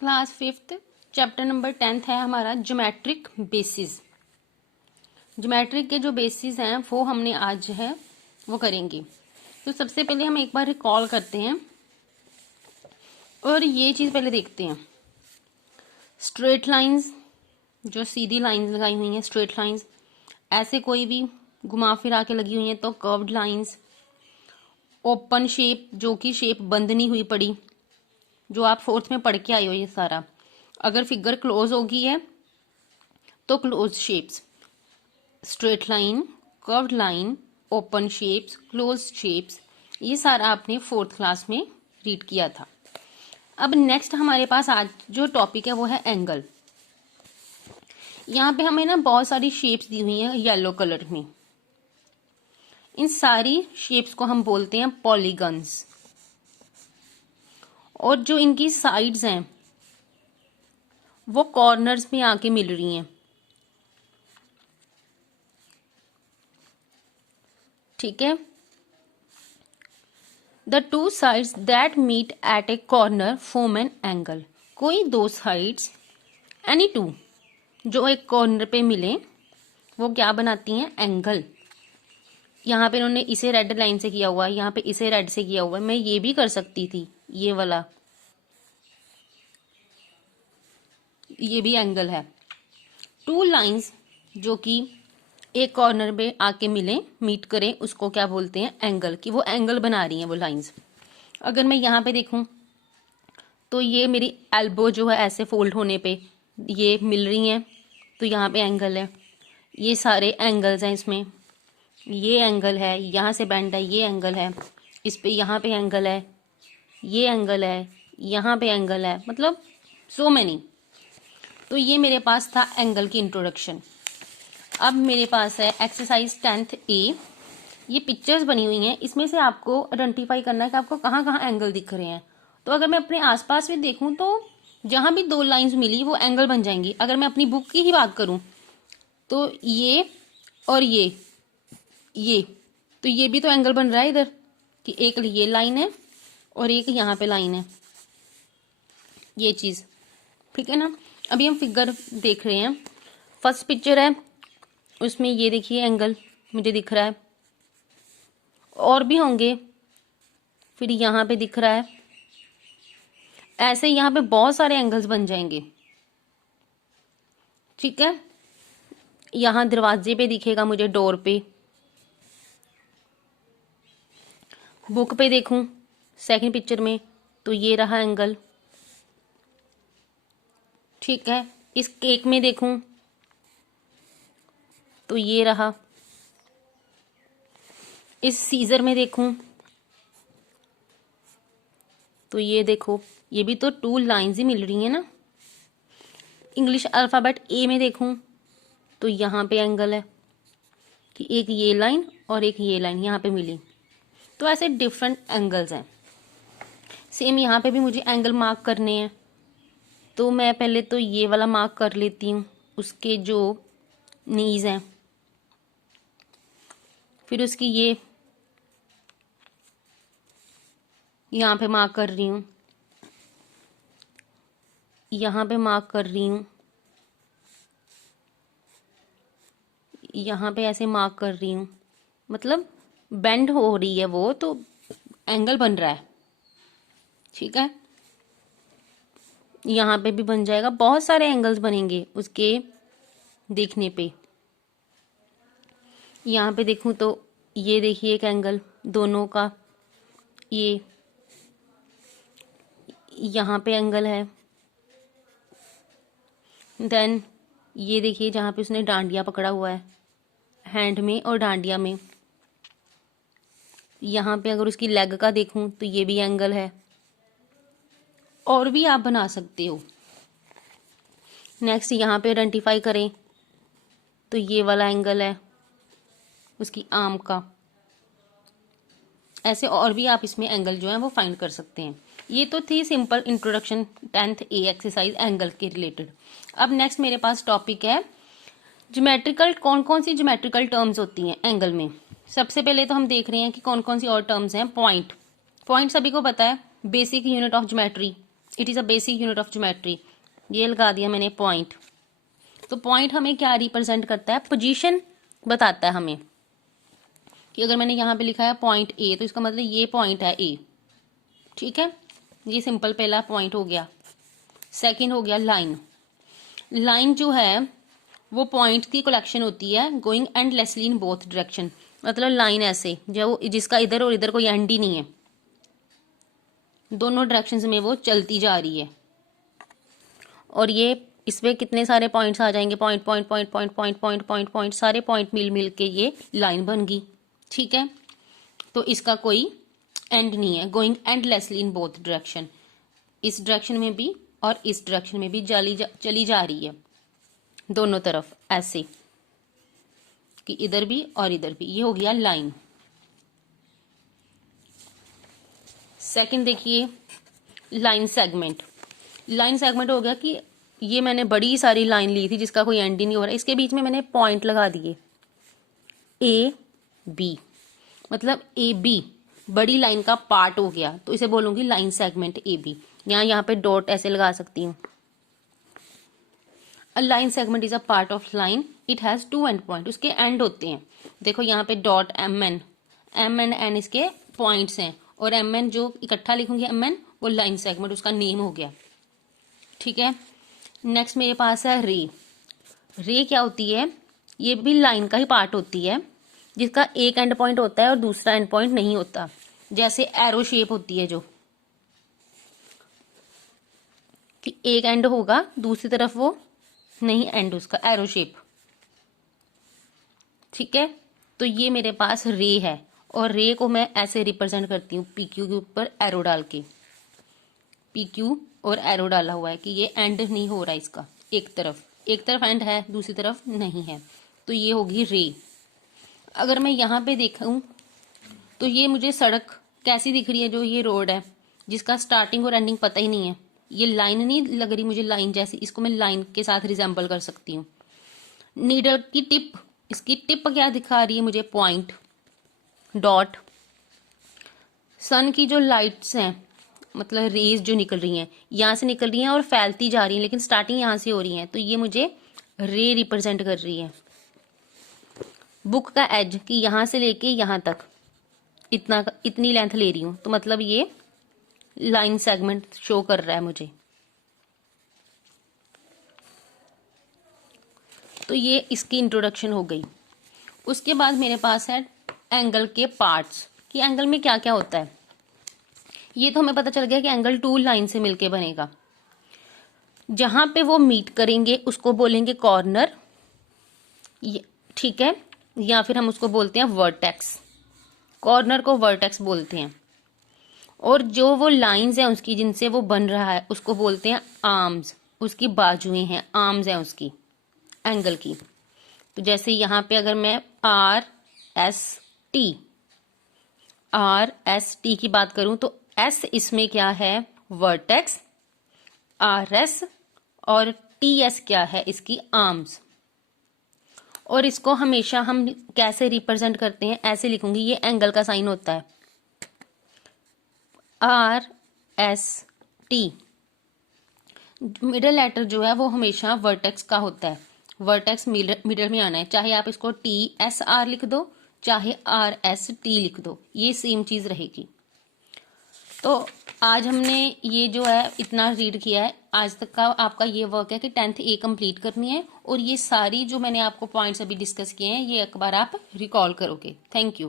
Class 5th chapter number 10th है हमारा geometric basis. Geometric के जो बेसिस हैं वो हमने आज जो है वो करेंगे। तो सबसे पहले हम एक बार रिकॉल करते हैं और ये चीज़ पहले देखते हैं। स्ट्रेट लाइंस, जो सीधी लाइंस लगाई हुई हैं, स्ट्रेट लाइंस, ऐसे कोई भी घुमा फिरा के लगी हुई हैं तो कर्व्ड लाइंस। ओपन शेप, जो कि शेप बंद नहीं हुई पड़ी, जो आप 4th में पढ़ के आए हो ये सारा। अगर फिगर क्लोज होगी है तो close shapes, straight line, curved line, open shapes, close shapes, ये सारा आपने 4th क्लास में रीड किया था। अब नेक्स्ट हमारे पास आज जो टॉपिक है वो है एंगल। यहाँ पे हमें ना बहुत सारी शेप्स दी हुई हैं येलो कलर में। इन सारी शेप्स को हम बोलते हैं पॉलीगन्स। और जो इनकी साइड्स हैं वो कॉर्नर्स में आके मिल रही हैं, ठीक है। The two sides that meet at a corner form an angle. कोई दो साइड्स, एनी टू, जो एक कॉर्नर पे मिले वो क्या बनाती हैं? एंगल। यहाँ पे इन्होंने इसे रेड लाइन से किया हुआ है, यहाँ पे इसे रेड से किया हुआ है। मैं ये भी कर सकती थी, ये वाला, ये भी एंगल है। टू लाइंस जो कि एक कॉर्नर पे आके मिले, मीट करें, उसको क्या बोलते हैं? एंगल। कि वो एंगल बना रही हैं वो लाइंस। अगर मैं यहाँ पे देखूं तो ये मेरी एल्बो जो है ऐसे फोल्ड होने पे ये मिल रही हैं, तो यहाँ पे एंगल है। ये सारे एंगल्स हैं इसमें। ये एंगल है, यहाँ से बेंड है, ये एंगल है, इस पे यहाँ पे एंगल है, ये एंगल है, यहाँ पे एंगल है, मतलब सो मैनी। तो ये मेरे पास था एंगल की इंट्रोडक्शन। अब मेरे पास है एक्सरसाइज 10th ए। ये पिक्चर्स बनी हुई हैं, इसमें से आपको आइडेंटिफाई करना है कि आपको कहाँ कहाँ एंगल दिख रहे हैं। तो अगर मैं अपने आसपास भी देखूं तो जहां भी दो लाइंस मिली वो एंगल बन जाएंगी। अगर मैं अपनी बुक की ही बात करूं तो ये और ये तो ये भी तो एंगल बन रहा है इधर, कि एक ये लाइन है और एक यहाँ पे लाइन है, ये चीज, ठीक है ना। अभी हम फिगर देख रहे हैं। फर्स्ट पिक्चर है, उसमें ये देखिए एंगल मुझे दिख रहा है, और भी होंगे, फिर यहाँ पे दिख रहा है। ऐसे यहाँ पे बहुत सारे एंगल्स बन जाएंगे, ठीक है। यहाँ दरवाजे पे दिखेगा मुझे, डोर पे। बुक पे देखूं सेकंड पिक्चर में तो ये रहा एंगल, ठीक है। इस केक में देखूं तो ये रहा। इस सीजर में देखूं तो ये देखो, ये भी तो टू लाइंस ही मिल रही है ना। इंग्लिश अल्फाबेट ए में देखूं तो यहाँ पे एंगल है, कि एक ये लाइन और एक ये लाइन यहाँ पे मिली। तो ऐसे डिफरेंट एंगल्स हैं। सेम यहाँ पे भी मुझे एंगल मार्क करने हैं, तो मैं पहले तो ये वाला मार्क कर लेती हूँ, उसके जो नीज हैं, फिर उसकी ये यहाँ पे मार्क कर रही हूँ, यहाँ पे मार्क कर रही हूँ, यहाँ पे ऐसे मार्क कर रही हूँ। मतलब बेंड हो रही है वो, तो एंगल बन रहा है, ठीक है। यहाँ पे भी बन जाएगा, बहुत सारे एंगल्स बनेंगे उसके देखने पे। यहाँ पे देखूं तो ये देखिए एक एंगल दोनों का, ये यहाँ पे एंगल है। देन ये देखिए जहाँ पे उसने डांडिया पकड़ा हुआ है, हैंड में और डांडिया में। यहाँ पे अगर उसकी लेग का देखूं तो ये भी एंगल है। और भी आप बना सकते हो। नेक्स्ट यहाँ पे आइडेंटिफाई करें तो ये वाला एंगल है उसकी आर्म का। ऐसे और भी आप इसमें एंगल जो है वो फाइंड कर सकते हैं। ये तो थी सिंपल इंट्रोडक्शन 10th ए एक्सरसाइज एंगल के रिलेटेड। अब नेक्स्ट मेरे पास टॉपिक है ज्योमेट्रिकल। कौन कौन सी ज्योमेट्रिकल टर्म्स होती हैं एंगल में। सबसे पहले तो हम देख रहे हैं कि कौन कौन सी और टर्म्स हैं। पॉइंट, पॉइंट सभी को पता है, basic unit of geometry. It is a basic unit of geometry. ये लगा दिया मैंने पॉइंट। तो पॉइंट हमें क्या रिप्रेजेंट करता है, पोजीशन बताता है हमें कि अगर मैंने यहाँ पे लिखा है पॉइंट ए तो इसका मतलब ये पॉइंट है ए। ठीक है, ये सिंपल पहला पॉइंट हो गया। सेकंड हो गया लाइन। लाइन जो है वो पॉइंट की कलेक्शन होती है going endlessly in both direction. मतलब लाइन ऐसे जो जिसका इधर और इधर कोई एंड ही नहीं है, दोनों डायरेक्शंस में वो चलती जा रही है। और ये इसमें कितने सारे पॉइंट्स आ जाएंगे, point point point point point point point point, सारे पॉइंट मिल मिल के ये लाइन बन गई। ठीक है, तो इसका कोई एंड नहीं है, going endlessly in both direction. इस डायरेक्शन में भी और इस डायरेक्शन में भी चली जा रही है, दोनों तरफ ऐसे कि इधर भी और इधर भी। ये हो गया लाइन। सेकंड देखिए लाइन सेगमेंट। लाइन सेगमेंट हो गया कि ये मैंने बड़ी सारी लाइन ली थी जिसका कोई एंड ही नहीं हो रहा, इसके बीच में मैंने पॉइंट लगा दिए ए बी, मतलब ए बी बड़ी लाइन का पार्ट हो गया, तो इसे बोलूंगी लाइन सेगमेंट ए बी। यहाँ पे डॉट ऐसे लगा सकती हूँ। A line segment is a part of line, it has two end point. उसके एंड होते हैं, देखो यहाँ पे डॉट एम एन एन इसके पॉइंट्स हैं, और एम एन जो इकट्ठा लिखूंगी एम एन वो लाइन सेगमेंट उसका नेम हो गया। ठीक है, नेक्स्ट मेरे पास है रे। रे क्या होती है, ये भी लाइन का ही पार्ट होती है जिसका एक एंड पॉइंट होता है और दूसरा एंड पॉइंट नहीं होता। जैसे एरो शेप होती है जो कि एक एंड होगा दूसरी तरफ वो नहीं एंड उसका, एरो शेप। ठीक है, तो ये मेरे पास रे है और रे को मैं ऐसे रिप्रेजेंट करती हूँ पी क्यू के ऊपर एरो डाल के। पी क्यू और एरो डाला हुआ है कि ये एंड नहीं हो रहा इसका, एक तरफ एंड है दूसरी तरफ नहीं है, तो ये होगी रे। अगर मैं यहाँ पे देखूं तो ये मुझे सड़क कैसी दिख रही है, जो ये रोड है जिसका स्टार्टिंग और एंडिंग पता ही नहीं है, ये लाइन नहीं लग रही मुझे लाइन जैसी, इसको मैं लाइन के साथ रिजेंबल कर सकती हूँ। नीडल की टिप, इसकी टिप क्या दिखा रही है मुझे, पॉइंट डॉट। सन की जो लाइट्स हैं मतलब रेज जो निकल रही हैं यहाँ से निकल रही हैं और फैलती जा रही हैं, लेकिन स्टार्टिंग यहाँ से हो रही है, तो ये मुझे रे रिप्रेजेंट कर रही है। बुक का एज कि यहाँ से लेके यहाँ तक इतनी लेंथ ले रही हूँ, तो मतलब ये लाइन सेगमेंट शो कर रहा है मुझे। तो ये इसकी इंट्रोडक्शन हो गई। उसके बाद मेरे पास है एंगल के पार्ट्स कि एंगल में क्या क्या होता है। ये तो हमें पता चल गया कि एंगल टू लाइन से मिलके बनेगा। जहां पे वो मीट करेंगे उसको बोलेंगे कॉर्नर, ठीक है, या फिर हम उसको बोलते हैं वर्टेक्स। कॉर्नर को वर्टेक्स बोलते हैं। और जो वो लाइंस हैं उसकी जिनसे वो बन रहा है उसको बोलते हैं आर्म्स। उसकी बाजुएं हैं, आर्म्स हैं उसकी एंगल की। तो जैसे यहाँ पे अगर मैं आर एस टी की बात करूं तो एस इसमें क्या है, वर्टेक्स, आर एस, और टी एस क्या है, इसकी आर्म्स। और इसको हमेशा हम कैसे रिप्रेजेंट करते हैं, ऐसे लिखूंगी, ये एंगल का साइन होता है R S T. Middle letter जो है वो हमेशा वर्टेक्स का होता है, वर्टेक्स मिडल में आना है, चाहे आप इसको टी एस आर लिख दो चाहे आर एस टी लिख दो, ये सेम चीज रहेगी। तो आज हमने ये जो है इतना रीड किया है, आज तक का आपका ये वर्क है कि 10th ए कंप्लीट करनी है, और ये सारी जो मैंने आपको पॉइंट्स अभी डिस्कस किए हैं ये एक बार आप रिकॉल करोगे। Thank you.